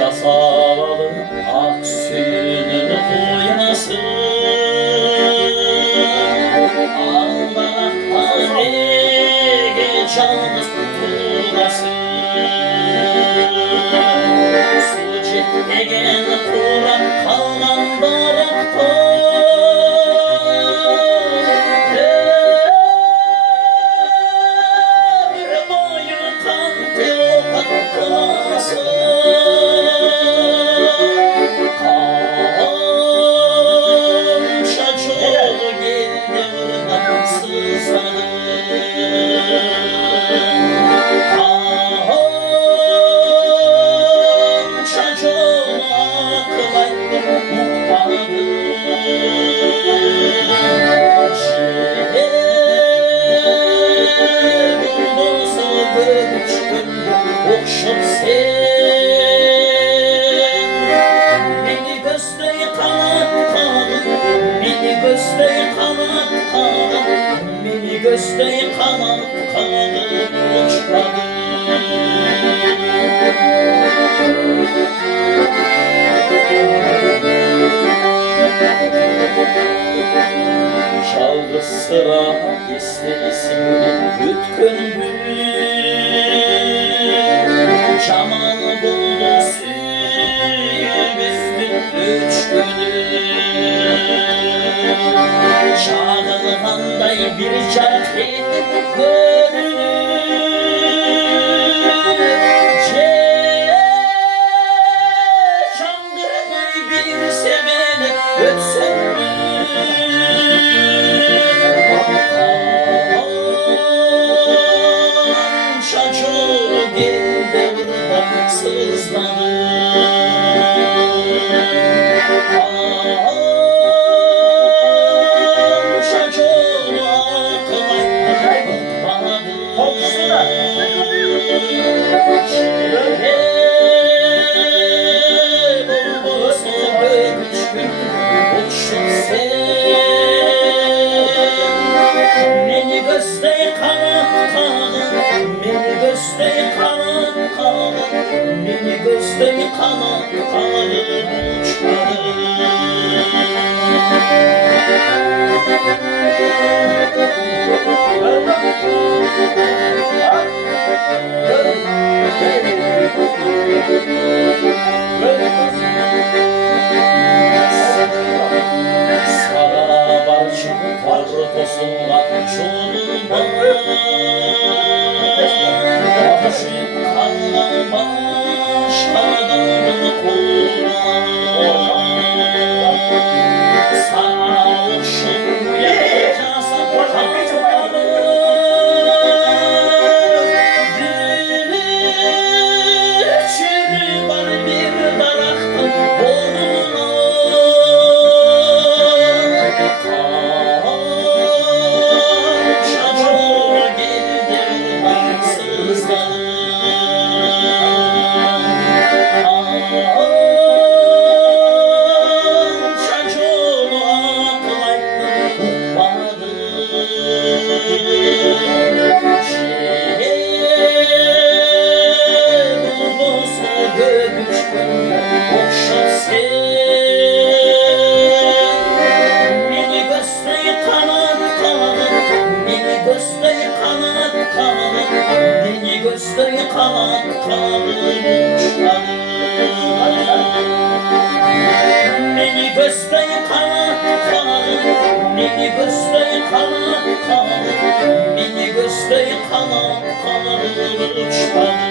Casavalım aksinin uyası, Allah'tan ege canlı turası. Su çekmegen kurak kalgan barakta, ömür boyu kanti okat kılası. Okşup sen beni göstey kanat kanat, beni göstey kanat kanat, beni göstey kanat kanat uçmadı. Çaldı sıra istesin bütkündü, Şaman buldu suyu büzdü 3 günü. Çağılğanday bir çarkı görünür, Çangırday bir seveni ötsün. Şaçur geldi burada sızladı, şaçur aklaydı bana. Bulbusu göçkün uçup sen beni göstey kanat kanat, beni göstey kanat kanat, beni göstey kanat kanat uçmadı. Sara barçın tarı tosunla çoluma, Aşık kalgan başkadan koluna. Sana uşum yakacasa kanları, bir çürü var bir daraktan boynuna. Şaçur geldi baksızlar, şaçur aklaydı ukmadı. Bulbusu göçkün okşup sen beni göstey kanat kanat, beni göstey kanat kanat, beni göstey kanat kanat uçmadı. Beni göstey kanat kanat, beni göstey kanat kanat, beni göstey kanat kanat uçmadı.